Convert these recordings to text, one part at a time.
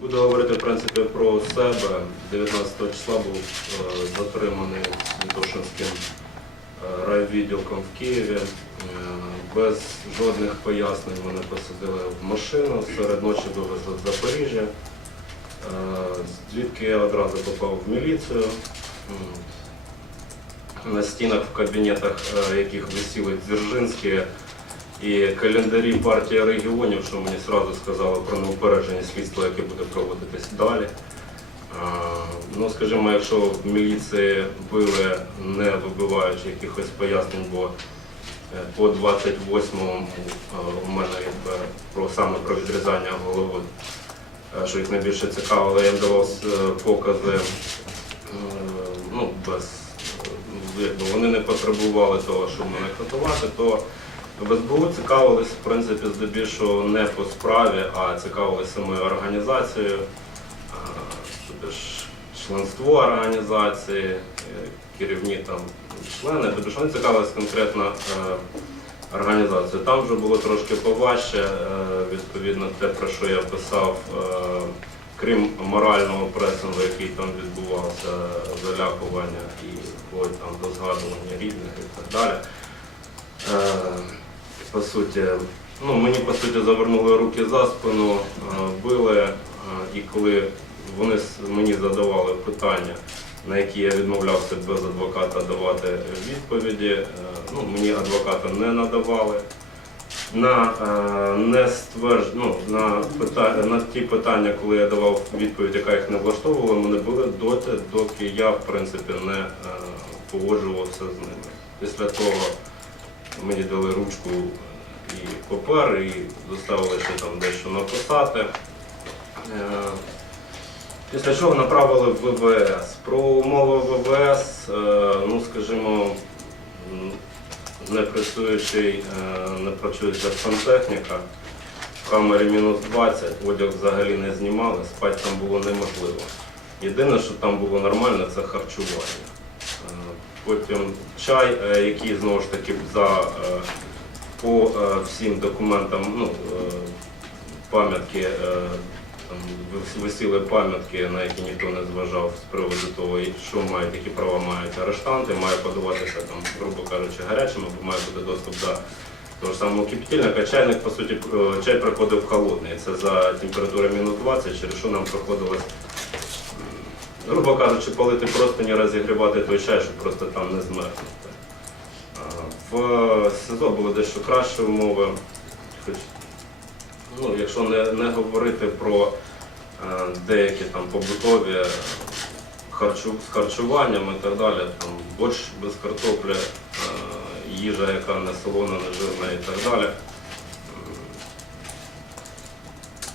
Буду говорити в принципі про себе. 19 числа був е, затриманий Святошинським е, райвідділком в Києві. Е, без жодних пояснень мене посадили в машину, серед ночі вивезли з Запоріжжя, звідки я одразу попав в міліцію. На стінах в кабінетах, яких висіли Дзержинські і календарі партії регіонів, що мені одразу сказали про неупередження слідства, яке буде проводитись далі. Ну, скажімо, якщо міліції били, не вибиваючи якихось пояснень, бо е, по 28-му е, у мене про саме про відрізання голови, е, що їх найбільше цікавило, я давав покази ну, без, якби вони не потребували того, щоб мене катувати, то в СБУ цікавились, в принципі, здебільшого не по справі, а цікавились самою організацією, а, тобто ж членство організації, е, керівні там члени, тобто ж вони цікавились конкретно е, організацією. Там вже було трошки поважче, е, відповідно, те, про що я писав, крім морального пресингу, який там відбувався, залякування і вплоть там до згадування рідних і так далі. По суті, ну, мені по суті завернули руки за спину, е, били, е, і коли вони мені задавали питання, на які я відмовлявся без адвоката давати відповіді, е, ну, мені адвоката не надавали. На, не ствердж... ну, на, пита... на ті питання, коли я давав відповідь, яка їх не влаштовувала, мене били доти, доки я в принципі не погоджувався з ними. Після того мені дали ручку і папер, і заставили ще там дещо написати. Е, Після чого направили в ВВС. Про умови ВВС, е, ну скажімо, не працюючий, е, не працююча сантехніка, в камері мінус 20, одяг взагалі не знімали, спати там було неможливо. Єдине, що там було нормально, це харчування. Потім чай, який знову ж таки за по е, всім документам, ну, е, пам'ятки, е, висіли пам'ятки, на які ніхто не зважав з приводу того, що мають, які права мають арештанти, має подаватися там, грубо кажучи, гарячим, або має бути доступ до того ж самого кипятильника. Чайник, по суті, чай приходив холодний. Це за температури мінус 20, через що нам приходилось грубо кажучи, палити просто не розігрівати той чай, щоб просто там не змерзнути. В СИЗО були дещо кращі умови. Хоч, ну, якщо не, не говорити про е, деякі там побутові е, харчу, з харчуванням і так далі, там борщ без картоплі, е, їжа, яка не солона, не жирна і так далі.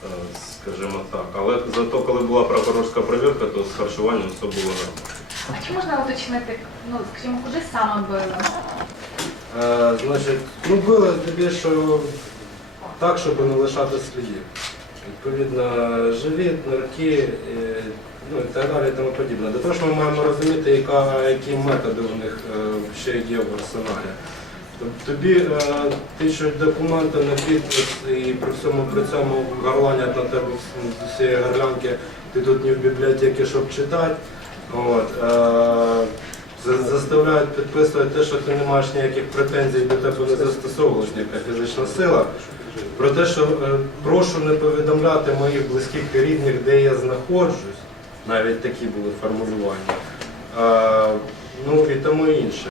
Е, Скажімо так. Але зато, коли була прокурорська перевірка, то з харчуванням все було нормально. А чи можна уточнити, ну скажімо, куди саме били? Е, значить, ну били здебільшого так, щоб не лишати слідів. Відповідно, живіт, нирки е, ну, і так далі і тому подібне. До того ж ми маємо розуміти, яка, які методи у них е, ще є в арсеналі. Тоб- Тобі е, тичуть документи на підпис і при всьому при цьому горланять на тебе з усієї горлянки, ти тут не в бібліотеці, щоб читати. От, е, заставляють підписувати те, що ти не маєш ніяких претензій до тебе не застосовувалась ніяка фізична сила. Про те, що е, прошу не повідомляти моїх близьких і рідних, де я знаходжусь, навіть такі були формулювання. Е, ну і тому інше.